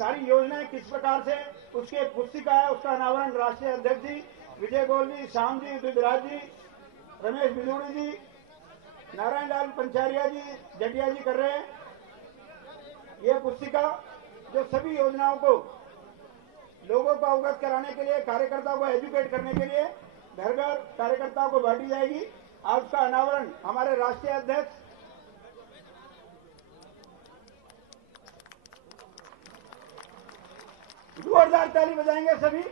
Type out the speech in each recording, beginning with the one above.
सारी योजनाएं किस प्रकार से, उसकी एक पुस्तिका है, उसका अनावरण राष्ट्रीय अध्यक्ष जी विजय गोयल जी, श्याम जी दुधराज जी, रमेश बिदूड़ी जी, नारायण लाल पंचारिया जी, जटिया जी कर रहे हैं। ये पुस्तिका जो सभी योजनाओं को लोगों को अवगत कराने के लिए, कार्यकर्ताओं को एजुकेट करने के लिए घर घर कार्यकर्ताओं को बांटी जाएगी। आज उसका अनावरण हमारे राष्ट्रीय अध्यक्ष जोरदार ताली बजाएंगे, सभी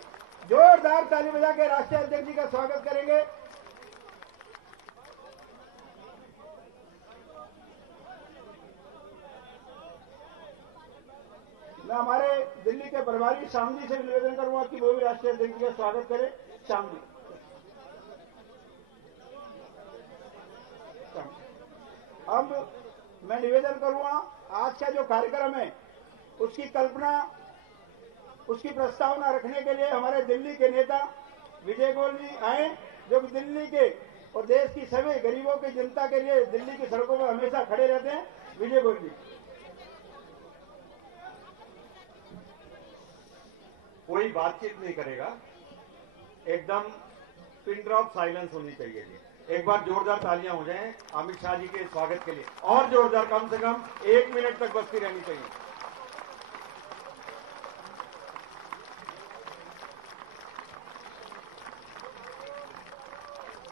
जोरदार ताली बजा के राष्ट्रीय अध्यक्ष जी का स्वागत करेंगे। मैं हमारे दिल्ली के प्रभारी श्याम जी से निवेदन करूंगा कि वो भी राष्ट्रीय अध्यक्ष जी का स्वागत करें। श्याम जी, अब मैं निवेदन करूंगा, आज का जो कार्यक्रम है उसकी कल्पना, उसकी प्रस्तावना रखने के लिए हमारे दिल्ली के नेता विजय गोयल जी आए, जो दिल्ली के और देश की सभी गरीबों की जनता के लिए दिल्ली की सड़कों पर हमेशा खड़े रहते हैं। विजय गोयल जी। कोई बातचीत नहीं करेगा, एकदम पिन ड्रॉप साइलेंस होनी चाहिए जी। एक बार जोरदार तालियां हो जाएं अमित शाह जी के स्वागत के लिए, और जोरदार, कम से कम 1 मिनट तक बजती रहनी चाहिए।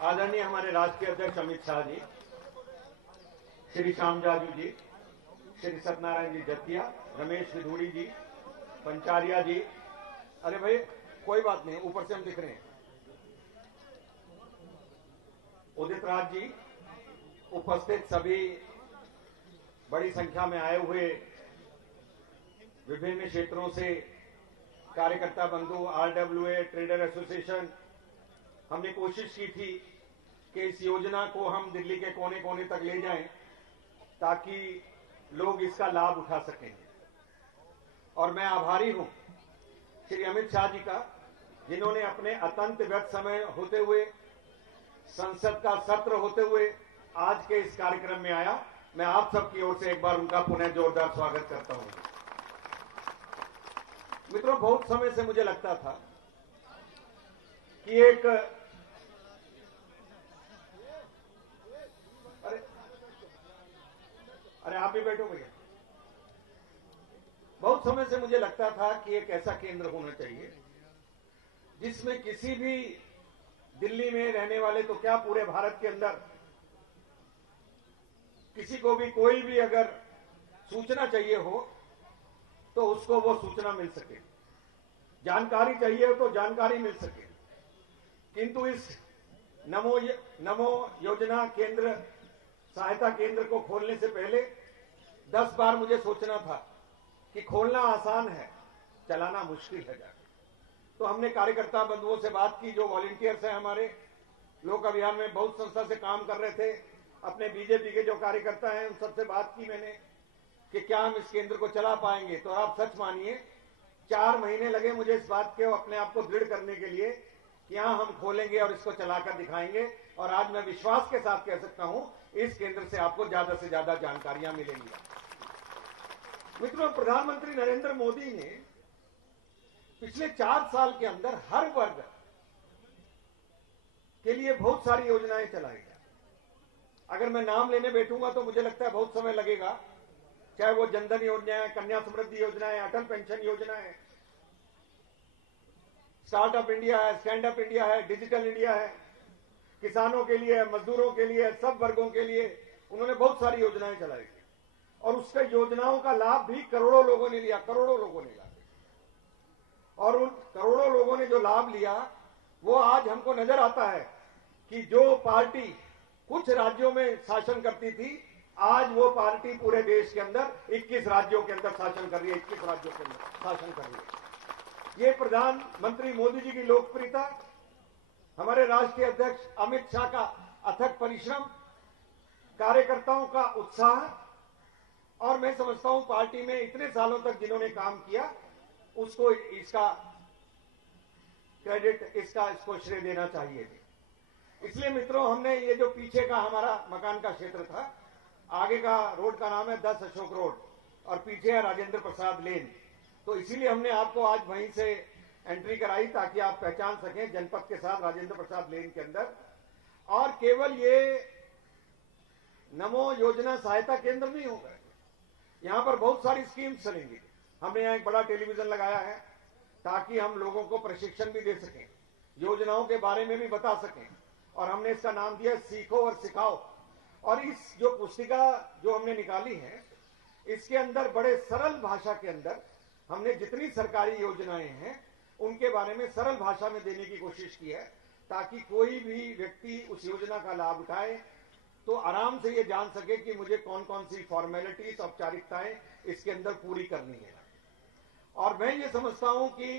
आदरणीय हमारे राष्ट्रीय अध्यक्ष अमित शाह जी, श्री श्याम जाजू जी, श्री सत्यनारायण जी जतिया, रमेश बिधूड़ी जी, पंचारिया जी, अरे भाई कोई बात नहीं, ऊपर से हम दिख रहे हैं, उदित राज जी, उपस्थित सभी बड़ी संख्या में आए हुए विभिन्न क्षेत्रों से कार्यकर्ता बंधु, आरडब्ल्यूए, ट्रेडर एसोसिएशन, हमने कोशिश की थी कि इस योजना को हम दिल्ली के कोने कोने तक ले जाएं ताकि लोग इसका लाभ उठा सकें। और मैं आभारी हूं श्री अमित शाह जी का, जिन्होंने अपने अत्यंत व्यस्त समय होते हुए, संसद का सत्र होते हुए आज के इस कार्यक्रम में आया। मैं आप सबकी ओर से एक बार उनका पुनः जोरदार स्वागत करता हूं। मित्रों, बहुत समय से मुझे लगता था कि एक अरे आप भी बैठो भैया। बहुत समय से मुझे लगता था कि एक ऐसा केंद्र होना चाहिए जिसमें किसी भी दिल्ली में रहने वाले, तो क्या पूरे भारत के अंदर किसी को भी कोई भी अगर सूचना चाहिए हो तो उसको वो सूचना मिल सके, जानकारी चाहिए हो तो जानकारी मिल सके। किंतु इस नमो योजना केंद्र, सहायता केंद्र को खोलने से पहले 10 बार मुझे सोचना था कि खोलना आसान है, चलाना मुश्किल है जाके। तो हमने कार्यकर्ता बंधुओं से बात की, जो वॉलंटियर्स हैं हमारे, लोक अभियान में बहुत संस्था से काम कर रहे थे, अपने बीजेपी के जो कार्यकर्ता हैं उन सबसे बात की मैंने कि क्या हम इस केंद्र को चला पाएंगे। तो आप सच मानिए 4 महीने लगे मुझे इस बात के अपने आप को दृढ़ करने के लिए कि हाँ, हम खोलेंगे और इसको चलाकर दिखाएंगे। और आज मैं विश्वास के साथ कह सकता हूं, इस केंद्र से आपको ज्यादा से ज्यादा जानकारियां मिलेंगी। मित्रों, प्रधानमंत्री नरेंद्र मोदी ने पिछले 4 साल के अंदर हर वर्ग के लिए बहुत सारी योजनाएं चलाई हैं। अगर मैं नाम लेने बैठूंगा तो मुझे लगता है बहुत समय लगेगा, चाहे वो जनधन योजना है, कन्या समृद्धि योजना है, अटल पेंशन योजना है, स्टार्टअप इंडिया है, स्टैंड अप इंडिया है, डिजिटल इंडिया है, किसानों के लिए, मजदूरों के लिए, सब वर्गों के लिए उन्होंने बहुत सारी योजनाएं चलाई थी। और उसके योजनाओं का लाभ भी करोड़ों लोगों ने लिया, करोड़ों लोगों ने लिया। और उन करोड़ों लोगों ने जो लाभ लिया, वो आज हमको नजर आता है कि जो पार्टी कुछ राज्यों में शासन करती थी, आज वो पार्टी पूरे देश के अंदर 21 राज्यों के अंदर शासन कर रही है, 21 राज्यों के अंदर शासन कर रही है। ये प्रधानमंत्री मोदी जी की लोकप्रियता, हमारे राष्ट्रीय अध्यक्ष अमित शाह का अथक परिश्रम, कार्यकर्ताओं का उत्साह, और मैं समझता हूं पार्टी में इतने सालों तक जिन्होंने काम किया, उसको इसका क्रेडिट, इसको श्रेय देना चाहिए। इसलिए मित्रों, हमने ये जो पीछे का हमारा मकान का क्षेत्र था, आगे का रोड का नाम है 10 अशोक रोड और पीछे है राजेंद्र प्रसाद लेन। तो इसीलिए हमने आपको आज वहीं से एंट्री कराई ताकि आप पहचान सकें जनपद के साथ राजेंद्र प्रसाद लेन के अंदर। और केवल ये नमो योजना सहायता केंद्र नहीं होगा, यहां पर बहुत सारी स्कीम्स चलेंगी। हमने यहां एक बड़ा टेलीविजन लगाया है ताकि हम लोगों को प्रशिक्षण भी दे सकें, योजनाओं के बारे में भी बता सकें, और हमने इसका नाम दिया सीखो और सिखाओ। और इस जो पुस्तिका जो हमने निकाली है, इसके अंदर बड़े सरल भाषा के अंदर हमने जितनी सरकारी योजनाएं हैं उनके बारे में सरल भाषा में देने की कोशिश की है, ताकि कोई भी व्यक्ति उस योजना का लाभ उठाए तो आराम से ये जान सके कि मुझे कौन कौन सी फॉर्मेलिटीज, औपचारिकताएं इसके अंदर पूरी करनी है। और मैं ये समझता हूं कि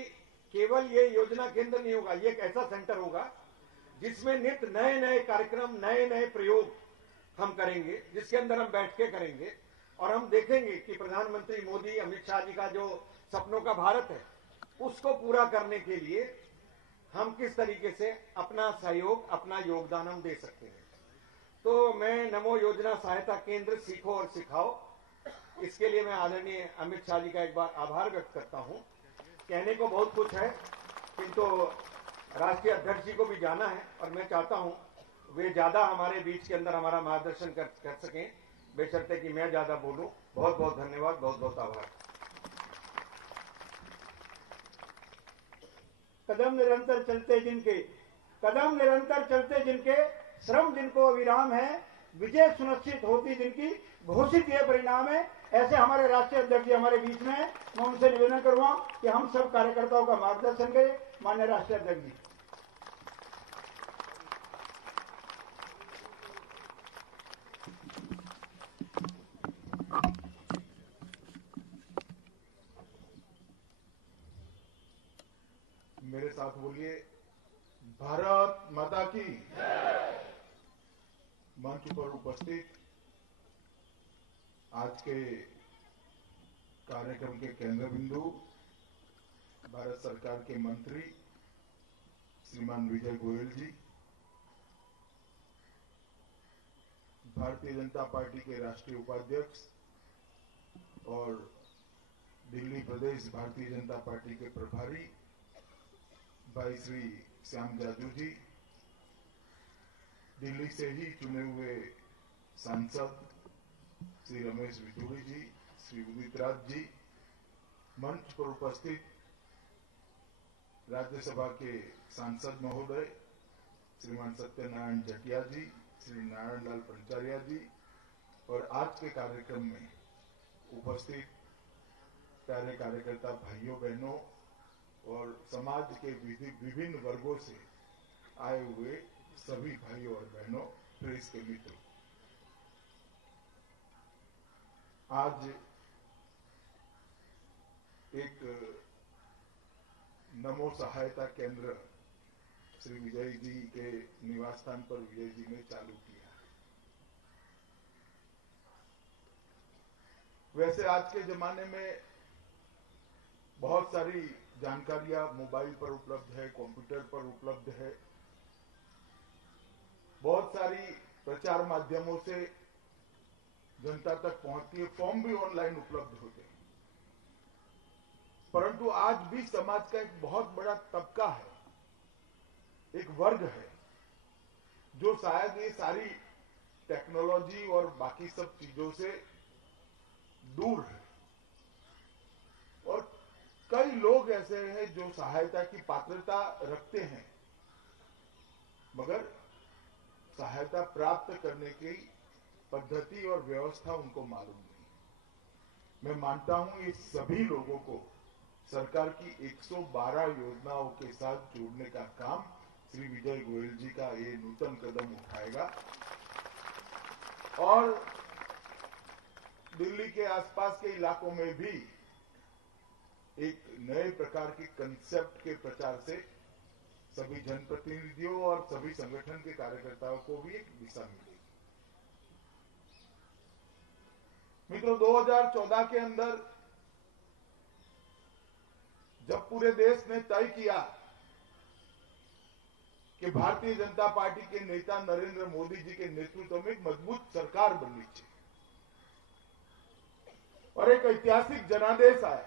केवल ये योजना केंद्र नहीं होगा, ये एक ऐसा सेंटर होगा जिसमें नित्य नए नए कार्यक्रम, नए नए प्रयोग हम करेंगे, जिसके अंदर हम बैठ के करेंगे और हम देखेंगे कि प्रधानमंत्री मोदी, अमित शाह जी का जो सपनों का भारत है उसको पूरा करने के लिए हम किस तरीके से अपना सहयोग, अपना योगदान हम दे सकते हैं। तो मैं नमो योजना सहायता केंद्र सीखो और सिखाओ, इसके लिए मैं आदरणीय अमित शाह जी का एक बार आभार व्यक्त करता हूं। कहने को बहुत कुछ है, किंतु राष्ट्रीय अध्यक्ष जी को भी जाना है और मैं चाहता हूं वे ज्यादा हमारे बीच के अंदर हमारा मार्गदर्शन कर सकें, बेशर्ते कि मैं ज्यादा बोलूं। बहुत बहुत धन्यवाद, बहुत बहुत आभार। कदम निरंतर चलते जिनके श्रम जिनको अविराम है, विजय सुनिश्चित होती जिनकी, घोषित यह परिणाम है। ऐसे हमारे राष्ट्रीय अध्यक्ष जी हमारे बीच में है। मैं उनसे निवेदन करूंगा कि हम सब कार्यकर्ताओं का मार्गदर्शन करें। माननीय राष्ट्रीय अध्यक्ष जी। मेरे साथ बोलिए, भारत माता की। मंच पर उपस्थित आज के कार्यक्रम के केंद्र बिंदु भारत सरकार के मंत्री श्रीमान विजय गोयल जी, भारतीय जनता पार्टी के राष्ट्रीय उपाध्यक्ष और दिल्ली प्रदेश भारतीय जनता पार्टी के प्रभारी भाई श्री श्याम जाजू जी, दिल्ली से ही चुने हुए सांसद श्री रमेश बिधूड़ी जी, श्री उदित राज जी, मंच पर उपस्थित राज्यसभा के सांसद महोदय श्रीमान सत्यनारायण जटिया जी, श्री नारायण लाल पंचारिया जी, और आज के कार्यक्रम में उपस्थित प्यारे कार्यकर्ता भाइयों बहनों और समाज के विभिन्न वर्गों से आए हुए सभी भाइयों और बहनों, प्रेस के मित्रों, आज एक नमो सहायता केंद्र श्री विजय जी के निवास स्थान पर विजय जी ने चालू किया। वैसे आज के जमाने में बहुत सारी जानकारियां मोबाइल पर उपलब्ध है, कंप्यूटर पर उपलब्ध है, बहुत सारी प्रचार माध्यमों से जनता तक पहुंचती है, फॉर्म भी ऑनलाइन उपलब्ध होते हैं। परंतु आज भी समाज का एक बहुत बड़ा तबका है, एक वर्ग है, जो शायद ये सारी टेक्नोलॉजी और बाकी सब चीजों से दूर है। और कई लोग ऐसे हैं जो सहायता की पात्रता रखते हैं, मगर सहायता प्राप्त करने की पद्धति और व्यवस्था उनको मालूम नहीं। मैं मानता हूं ये सभी लोगों को सरकार की 112 योजनाओं के साथ जोड़ने का काम श्री विजय गोयल जी का ये नूतन कदम उठाएगा और दिल्ली के आसपास के इलाकों में भी एक नए प्रकार के कंसेप्ट के प्रचार से सभी जनप्रतिनिधियों और सभी संगठन के कार्यकर्ताओं को भी एक दिशा मिलेगी। मित्रों, 2014 के अंदर जब पूरे देश ने तय किया कि भारतीय जनता पार्टी के नेता नरेंद्र मोदी जी के नेतृत्व में एक मजबूत सरकार बननी चाहिए और एक ऐतिहासिक जनादेश आया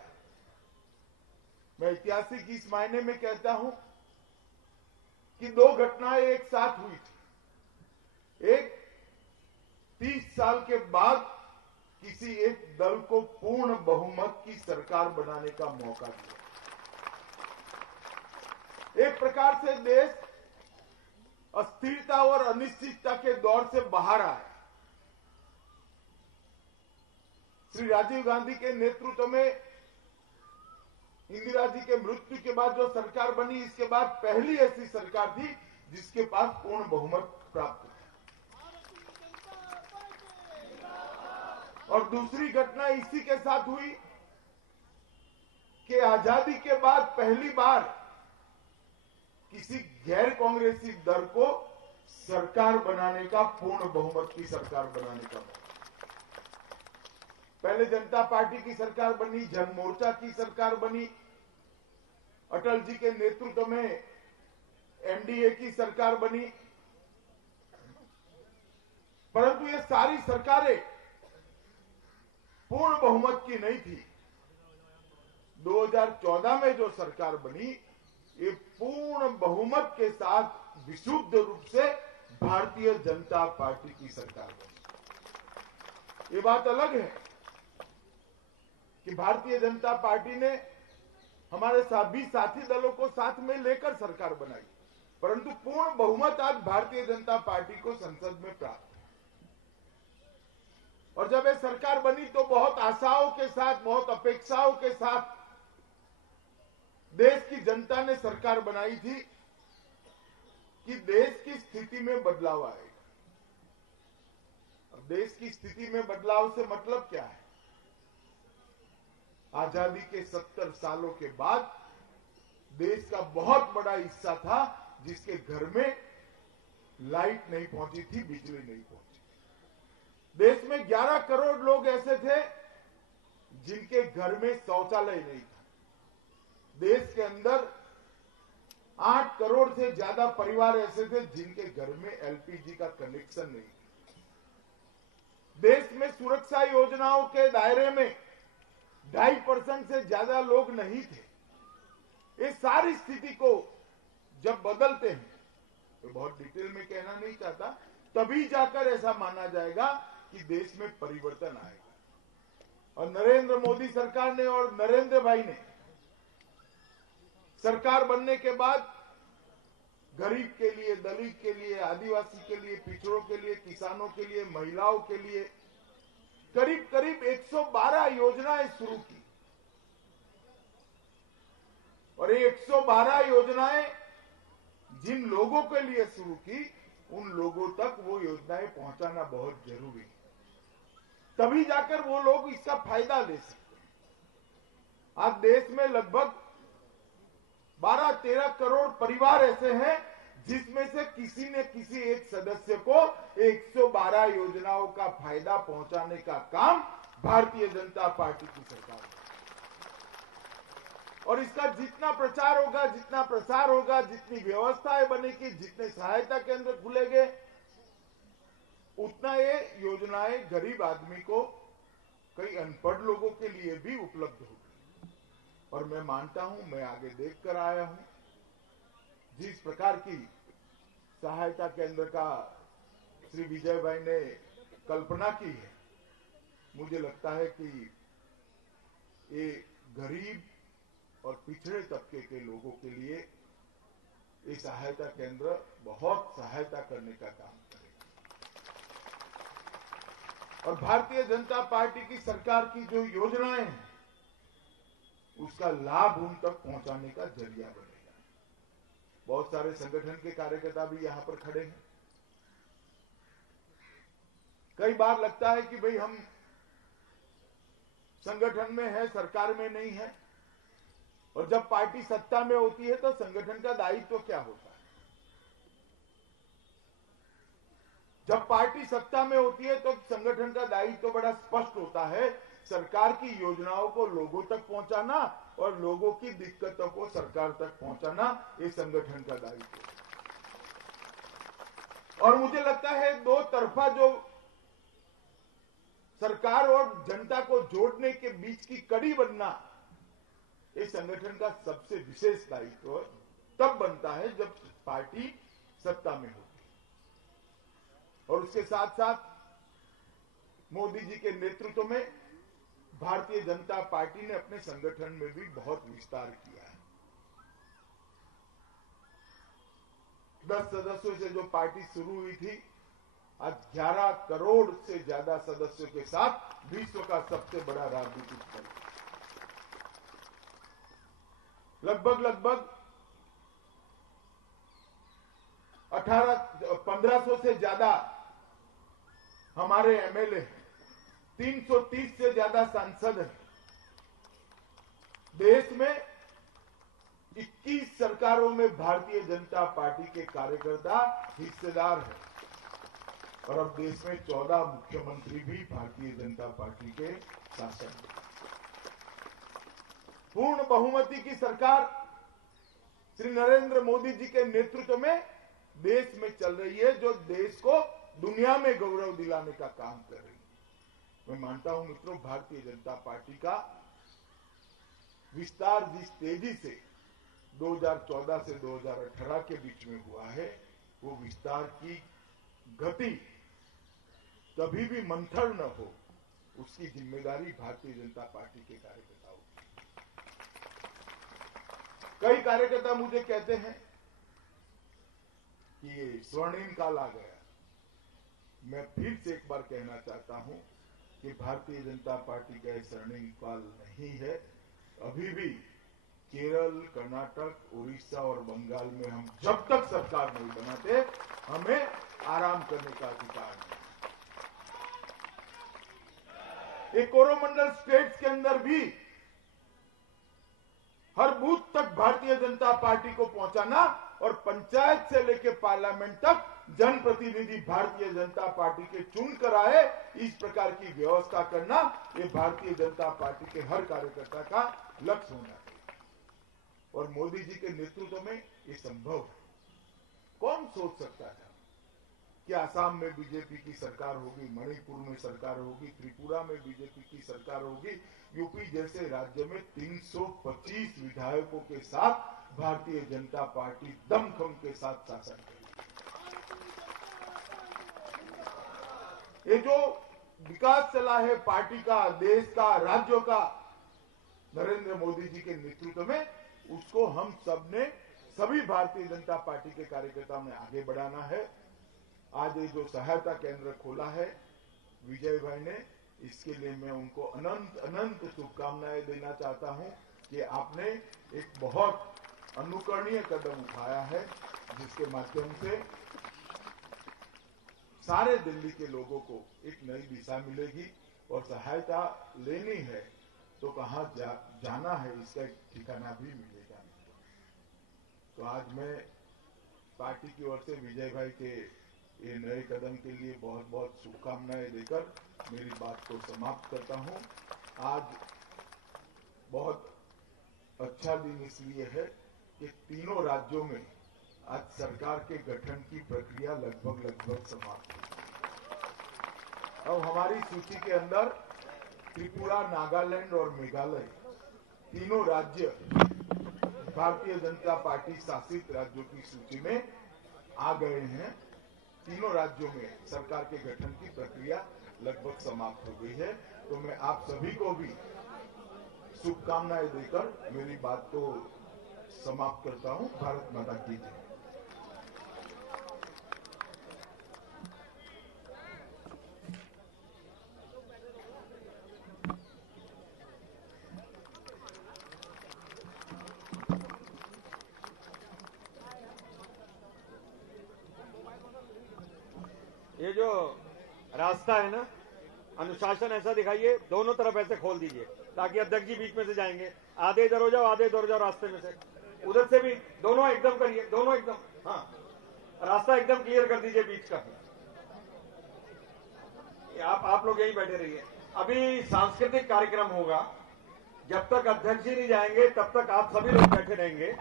ऐतिहासिक इस मायने में कहता हूं कि दो घटनाएं एक साथ हुई थी। एक 30 साल के बाद किसी एक दल को पूर्ण बहुमत की सरकार बनाने का मौका दिया। एक प्रकार से देश अस्थिरता और अनिश्चितता के दौर से बाहर आया। श्री राजीव गांधी के नेतृत्व में इंदिरा जी के मृत्यु के बाद जो सरकार बनी, इसके बाद पहली ऐसी सरकार थी जिसके पास पूर्ण बहुमत प्राप्त था। और दूसरी घटना इसी के साथ हुई कि आजादी के बाद पहली बार किसी गैर कांग्रेसी दल को सरकार बनाने का, पूर्ण बहुमत की सरकार बनाने का मौका। पहले जनता पार्टी की सरकार बनी, जन मोर्चा की सरकार बनी, अटल जी के नेतृत्व में एनडीए की सरकार बनी। परंतु ये सारी सरकारें पूर्ण बहुमत की नहीं थी। 2014 में जो सरकार बनी, ये पूर्ण बहुमत के साथ विशुद्ध रूप से भारतीय जनता पार्टी की सरकार बनी। ये बात अलग है कि भारतीय जनता पार्टी ने हमारे सभी साथी दलों को साथ में लेकर सरकार बनाई, परंतु पूर्ण बहुमत आज भारतीय जनता पार्टी को संसद में प्राप्त है। और जब ये सरकार बनी तो बहुत आशाओं के साथ, बहुत अपेक्षाओं के साथ देश की जनता ने सरकार बनाई थी कि देश की स्थिति में बदलाव आएगा। अब देश की स्थिति में बदलाव से मतलब क्या है? आजादी के 70 सालों के बाद देश का बहुत बड़ा हिस्सा था जिसके घर में लाइट नहीं पहुंची थी, बिजली नहीं पहुंची थी। देश में 11 करोड़ लोग ऐसे थे जिनके घर में शौचालय नहीं था। देश के अंदर 8 करोड़ से ज्यादा परिवार ऐसे थे जिनके घर में एलपीजी का कनेक्शन नहीं था। देश में सुरक्षा योजनाओं के दायरे में 2.5% से ज्यादा लोग नहीं थे। इस सारी स्थिति को जब बदलते हैं, तो बहुत डिटेल में कहना नहीं चाहता, तभी जाकर ऐसा माना जाएगा कि देश में परिवर्तन आएगा। और नरेंद्र मोदी सरकार ने और नरेंद्र भाई ने सरकार बनने के बाद गरीब के लिए, दलित के लिए, आदिवासी के लिए, पिछड़ों के लिए, किसानों के लिए, महिलाओं के लिए करीब करीब 112 योजनाएं शुरू की। और ये 112 योजनाएं जिन लोगों के लिए शुरू की, उन लोगों तक वो योजनाएं पहुंचाना बहुत जरूरी है, तभी जाकर वो लोग इसका फायदा ले सकते हैं। आज देश में लगभग 12-13 करोड़ परिवार ऐसे हैं जिसमें से किसी न किसी एक सदस्य को 112 योजनाओं का फायदा पहुंचाने का काम भारतीय जनता पार्टी की सरकार है। और इसका जितना प्रचार होगा, जितना प्रसार होगा, जितनी व्यवस्थाएं बनेगी, जितने सहायता केंद्र खुलेंगे, उतना ये योजनाएं गरीब आदमी को, कई अनपढ़ लोगों के लिए भी उपलब्ध होगी। और मैं मानता हूं, मैं आगे देखकर आया हूं, जिस प्रकार की सहायता केंद्र का श्री विजय भाई ने कल्पना की है, मुझे लगता है कि ये गरीब और पिछड़े तबके के लोगों के लिए ये सहायता केंद्र बहुत सहायता करने का काम करेगा। और भारतीय जनता पार्टी की सरकार की जो योजनाएं हैं, उसका लाभ उन तक पहुंचाने का जरिया बनेगा। बहुत सारे संगठन के कार्यकर्ता भी यहां पर खड़े हैं। कई बार लगता है कि भाई हम संगठन में है, सरकार में नहीं है, और जब पार्टी सत्ता में होती है तो संगठन का दायित्व क्या होता है। जब पार्टी सत्ता में होती है तो संगठन का दायित्व बड़ा स्पष्ट होता है, सरकार की योजनाओं को लोगों तक पहुंचाना और लोगों की दिक्कतों को सरकार तक पहुंचाना, ये संगठन का दायित्व है। और मुझे लगता है दो तरफा जो सरकार और जनता को जोड़ने के बीच की कड़ी बनना, इस संगठन का सबसे विशेष दायित्व तब बनता है जब पार्टी सत्ता में होती है। और उसके साथ साथ मोदी जी के नेतृत्व में भारतीय जनता पार्टी ने अपने संगठन में भी बहुत विस्तार किया है। 10 सदस्यों से जो पार्टी शुरू हुई थी, आज 11 करोड़ से ज्यादा सदस्यों के साथ विश्व का सबसे बड़ा राजनीतिक दल, लगभग 1500 से ज्यादा हमारे एमएलए हैं, 330 से ज्यादा सांसद हैं। देश में 21 सरकारों में भारतीय जनता पार्टी के कार्यकर्ता हिस्सेदार हैं और अब देश में 14 मुख्यमंत्री भी भारतीय जनता पार्टी के शासन में। पूर्ण बहुमति की सरकार श्री नरेंद्र मोदी जी के नेतृत्व में देश में चल रही है, जो देश को दुनिया में गौरव दिलाने का काम कर रही है। मैं मानता हूं मित्रों, भारतीय जनता पार्टी का विस्तार जिस तेजी से 2014 से 2018 के बीच में हुआ है, वो विस्तार की गति कभी भी मंथर न हो, उसकी जिम्मेदारी भारतीय जनता पार्टी के कार्यकर्ताओं की। कई कार्यकर्ता मुझे कहते हैं कि ये स्वर्णिम काल आ गया। मैं फिर से एक बार कहना चाहता हूं कि भारतीय जनता पार्टी का स्वर्णिम काल नहीं है। अभी भी केरल, कर्नाटक, उड़ीसा और बंगाल में हम जब तक सरकार नहीं बनाते, हमें आराम करने का अधिकार नहीं। ये कोरोमंडल स्टेट्स के अंदर भी हर बूथ तक भारतीय जनता पार्टी को पहुंचाना और पंचायत से लेकर पार्लियामेंट तक जनप्रतिनिधि भारतीय जनता पार्टी के चुन कर आए, इस प्रकार की व्यवस्था करना, ये भारतीय जनता पार्टी के हर कार्यकर्ता का लक्ष्य होना चाहिए। और मोदी जी के नेतृत्व में ये संभव है। कौन सोच सकता था कि आसाम में बीजेपी की सरकार होगी, मणिपुर में सरकार होगी, त्रिपुरा में बीजेपी की सरकार होगी, यूपी जैसे राज्य में 325 विधायकों के साथ भारतीय जनता पार्टी दमखम के साथ शासन करेगी। ये जो विकास चला है पार्टी का, देश का, राज्यों का, नरेंद्र मोदी जी के नेतृत्व में, उसको हम सबने, सभी भारतीय जनता पार्टी के कार्यकर्ताओं ने आगे बढ़ाना है। आज ये जो सहायता केंद्र खोला है विजय भाई ने, इसके लिए मैं उनको अनंत अनंत शुभकामनाएं देना चाहता हूं कि आपने एक बहुत अनुकरणीय कदम उठाया है, जिसके माध्यम से सारे दिल्ली के लोगों को एक नई दिशा मिलेगी और सहायता लेनी है तो कहां जाना है, इसका एक ठिकाना भी मिलेगा। तो आज मैं पार्टी की ओर से विजय भाई के ये नए कदम के लिए बहुत बहुत शुभकामनाएं देकर मेरी बात को समाप्त करता हूं। आज बहुत अच्छा दिन इसलिए है कि तीनों राज्यों में आज सरकार के गठन की प्रक्रिया लगभग समाप्त हुई। अब हमारी सूची के अंदर त्रिपुरा, नागालैंड और मेघालय तीनों राज्य भारतीय जनता पार्टी शासित राज्यों की सूची में आ गए हैं। तीनों राज्यों में सरकार के गठन की प्रक्रिया लगभग समाप्त हो गई है। तो मैं आप सभी को भी शुभकामनाएं देकर मेरी बात को समाप्त करता हूं। भारत माता की जय। ये जो रास्ता है ना, अनुशासन ऐसा दिखाइए, दोनों तरफ ऐसे खोल दीजिए ताकि अध्यक्ष जी बीच में से जाएंगे। आधे इधर हो जाओ, आधे इधर हो जाओ, रास्ते में से, उधर से भी दोनों एकदम करिए, दोनों एकदम, हाँ, रास्ता एकदम क्लियर कर दीजिए बीच का। आप लोग यहीं बैठे रहिए। अभी सांस्कृतिक कार्यक्रम होगा, जब तक अध्यक्ष जी नहीं जाएंगे तब तक आप सभी लोग बैठे रहेंगे।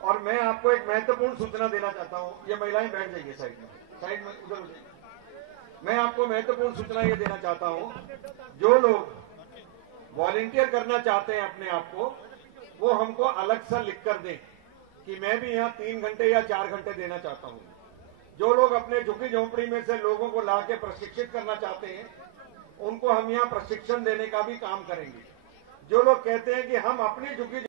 और मैं आपको एक महत्वपूर्ण सूचना देना चाहता हूं। ये महिलाएं बैठ जाइए साइड में, उधर। मैं आपको महत्वपूर्ण सूचना ये देना चाहता हूं, जो लोग वॉलंटियर करना चाहते हैं अपने आप को, वो हमको अलग सा लिख कर दें कि मैं भी यहाँ 3 घंटे या 4 घंटे देना चाहता हूँ। जो लोग अपने झुग्गी झोंपड़ी में से लोगों को लाके प्रशिक्षित करना चाहते हैं, उनको हम यहाँ प्रशिक्षण देने का भी काम करेंगे। जो लोग कहते हैं कि हम अपनी झुग्गी